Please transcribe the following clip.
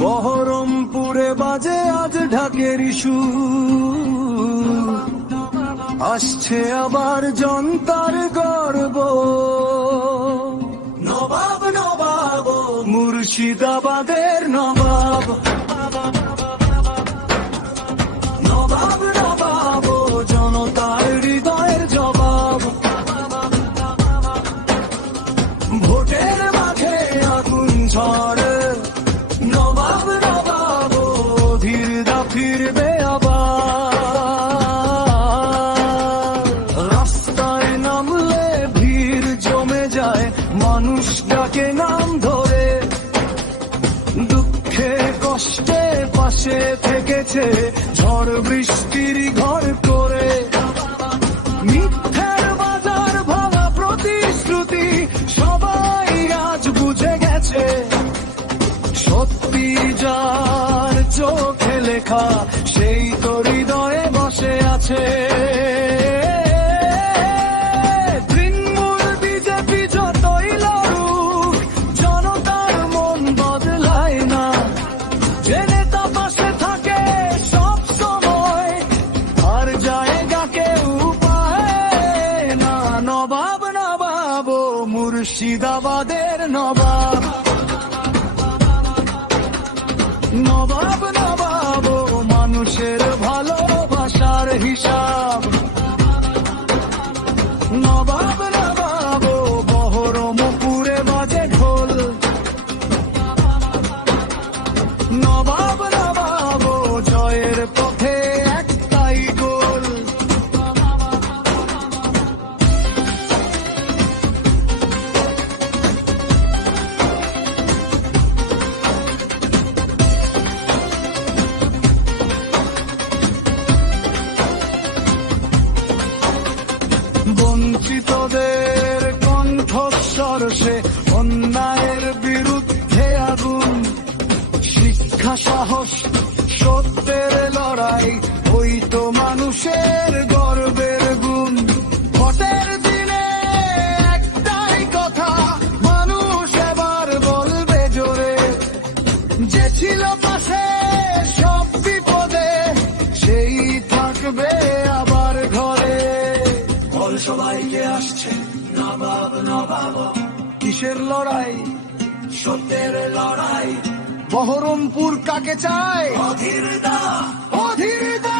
বহরমপুরে বাজে আজ ঢাকের সুর, আসছে আবার জনতার গর্ব। নবাব নবাব মুর্শিদাবাদের নবাব, নবাব নবাব জনতার হৃদয়ের জবাব। ভোটের মাঠে আগুন ঝড়ে নবাব নবাব ধীর দা ফিরবে আবার। রাস্তায় নামলে ভিড় জমে যায়, মানুষ ডাকে নাম ধরে। দুঃখে কষ্টে পাশে থেকেছে ঝড় বৃষ্টির ঘর করে। মিথ্যার বাজার ভাঙা প্রতিশ্রুতি সবাই আজ বুঝে গেছে। সত্যি যার চোখে লেখা সেই তো হৃদয়ে বসে আছে। তৃণমূল বিজেপি যতই লড়ুক, জনতার মন বদলায় না। যে নেতা পাশে থাকে সব সময়, আর জায়গা কেউ পায় না। নবাব নবাব মুর্শিদাবাদের নবাব, নবাব নবাব মানুষের ভালোবাসার হিসাব। নবাব নবাব বহরমপুরে বাজে ঢোল। নবাব নবাব জয়ের পথে একটাই গোল। বঞ্চিতদের কণ্ঠস্বর সে, অন্যায়ের বিরুদ্ধে আগুন। শিক্ষা সাহস সত্যের লড়াই, ওই তো মানুষের গর্বের গুণ। ভোটের দিনে একটাই কথা মানুষ এবার বলবে জোরে, যে ছিল পাশে সব বিপদে সেই থাকবে আবার ঘরে। সবাইকে আসছে নবাব নবাব, কিসের লড়াই? সত্যের লড়াই। বহরমপুর কাকে চায়? অধীর দা, অধীর দা।